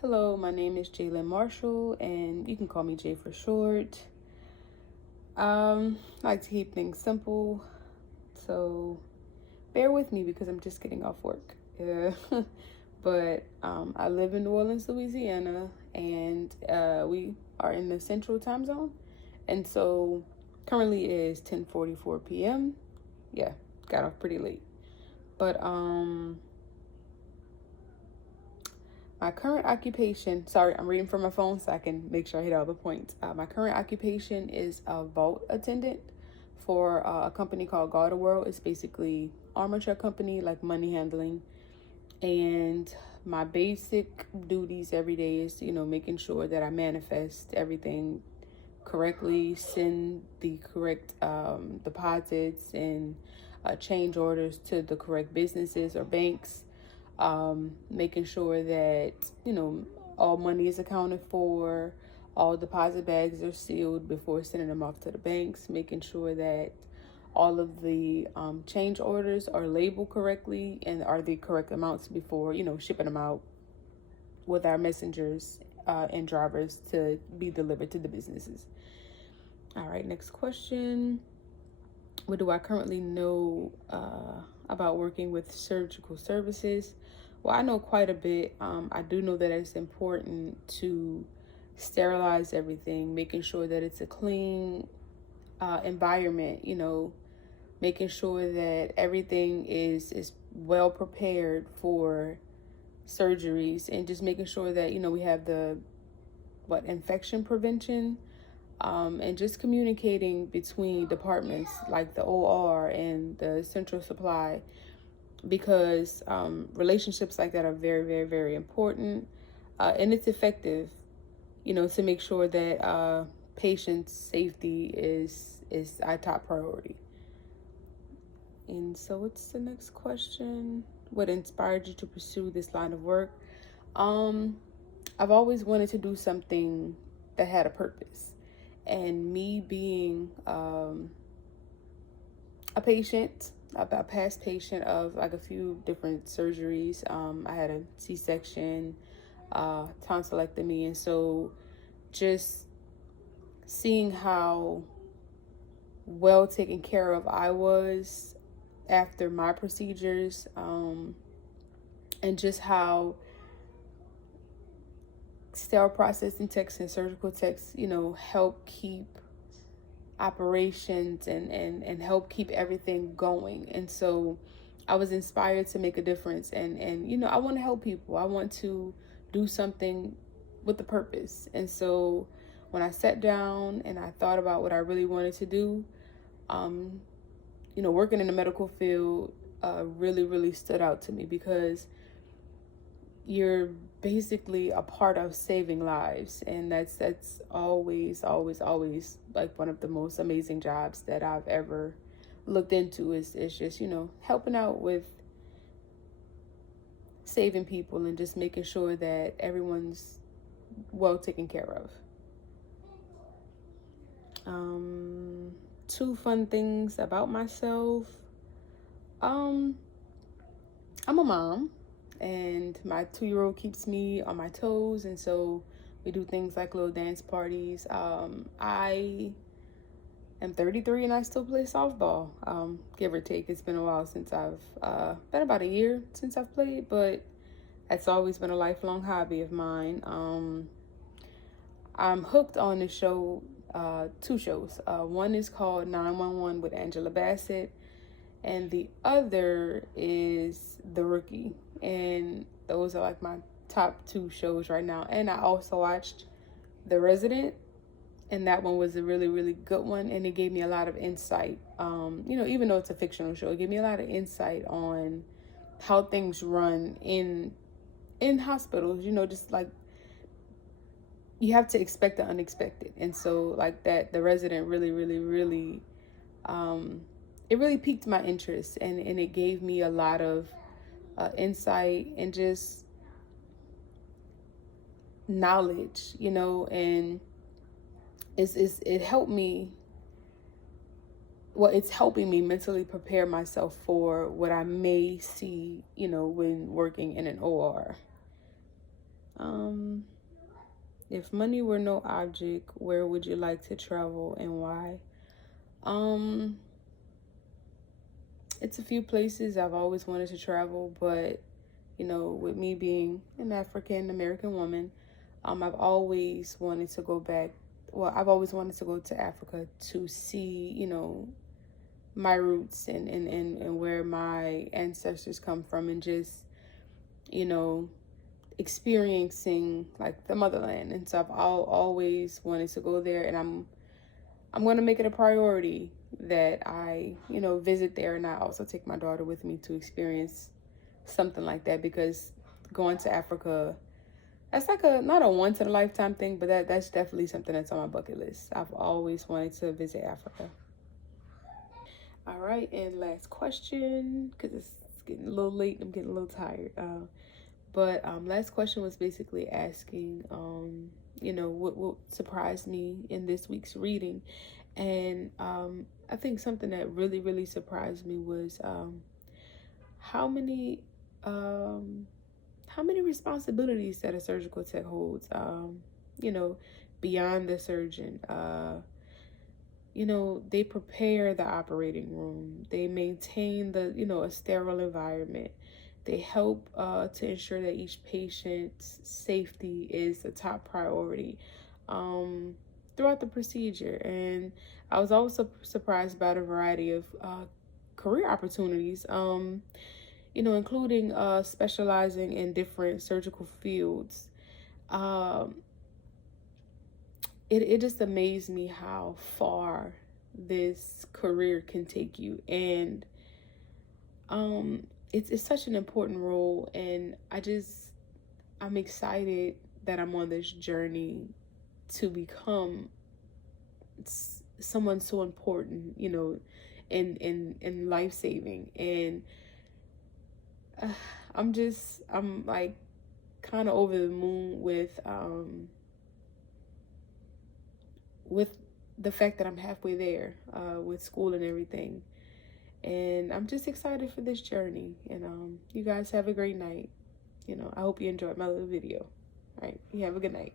Hello, my name is Jalen Marshall, and you can call me Jay for short. I like to keep things simple, so bear with me because I'm just getting off work. Yeah. But I live in New Orleans, Louisiana, and we are in the Central Time Zone, and so currently it is 10:44 p.m. Yeah, got off pretty late, but my current occupation, sorry, I'm reading from my phone so I can make sure I hit all the points. My current occupation is a vault attendant for a company called Garda World. It's basically armor truck company, like money handling. And my basic duties every day is, making sure that I manifest everything correctly, send the correct deposits and change orders to the correct businesses or banks, making sure that, all money is accounted for, all deposit bags are sealed before sending them off to the banks, making sure that all of the change orders are labeled correctly and are the correct amounts before, shipping them out with our messengers and drivers to be delivered to the businesses. All right, next question. What do I currently know about working with surgical services? Well, I know quite a bit. I do know that it's important to sterilize everything, making sure that it's a clean environment, making sure that everything is well prepared for surgeries, and just making sure that, we have the infection prevention, and just communicating between departments like the OR and the central supply, because relationships like that are very, very, very important, and it's effective, to make sure that patients' safety is our top priority. And so, what's the next question? What inspired you to pursue this line of work? I've always wanted to do something that had a purpose. And me being a patient, a past patient of like a few different surgeries. I had a C-section, tonsillectomy, and so just seeing how well taken care of I was after my procedures, and just how sterile processing techs and surgical techs, help keep operations and help keep everything going. And so I was inspired to make a difference, and I want to help people. I want to do something with a purpose. And so when I sat down and I thought about what I really wanted to do, working in the medical field really, really stood out to me, because you're basically a part of saving lives, and that's always like one of the most amazing jobs that I've ever looked into, is just helping out with saving people and just making sure that everyone's well taken care of. Two fun things about myself. I'm a mom, and my 2-year-old keeps me on my toes, and so we do things like little dance parties. I am 33 and I still play softball, give or take. It's been a while since I've been about a year since I've played, but that's always been a lifelong hobby of mine. I'm hooked on the show, two shows. One is called 911 with Angela Bassett, and the other is The Rookie. And those are like my top two shows right now. And I also watched The Resident, and that one was a really, really good one, and it gave me a lot of insight. Even though it's a fictional show, it gave me a lot of insight on how things run in hospitals. Just like you have to expect the unexpected, and so like that, The Resident really, really, really, it really piqued my interest, and it gave me a lot of insight and just knowledge, and it helped me. Well, it's helping me mentally prepare myself for what I may see, when working in an OR. If money were no object, where would you like to travel and why? Um, it's a few places I've always wanted to travel, but you know, with me being an African American woman, I've always wanted to go back. Well, I've always wanted to go to Africa to see, you know, my roots and where my ancestors come from, and just, you know, experiencing like the motherland. And so I've always wanted to go there, and I'm going to make it a priority that I, you know, visit there, and I also take my daughter with me to experience something like that, because going to Africa, that's like a not a once in a lifetime thing, but that's definitely something that's on my bucket list. I've always wanted to visit Africa. All right, and last question, because it's getting a little late, I'm getting a little tired. But last question was basically asking, you know, what surprised me in this week's reading, and I think something that really surprised me was how many how many responsibilities that a surgical tech holds. You know, beyond the surgeon. You know, they prepare the operating room. They maintain the, you know, a sterile environment. They help to ensure that each patient's safety is a top priority throughout the procedure. And I was also surprised by the variety of career opportunities, you know, including specializing in different surgical fields. Um, it just amazed me how far this career can take you. And it's such an important role, and I'm excited that I'm on this journey to become someone so important, you know, in life-saving. And I'm like kind of over the moon with the fact that I'm halfway there with school and everything. And I'm just excited for this journey. And you guys have a great night. You know, I hope you enjoyed my little video. All right, you have a good night.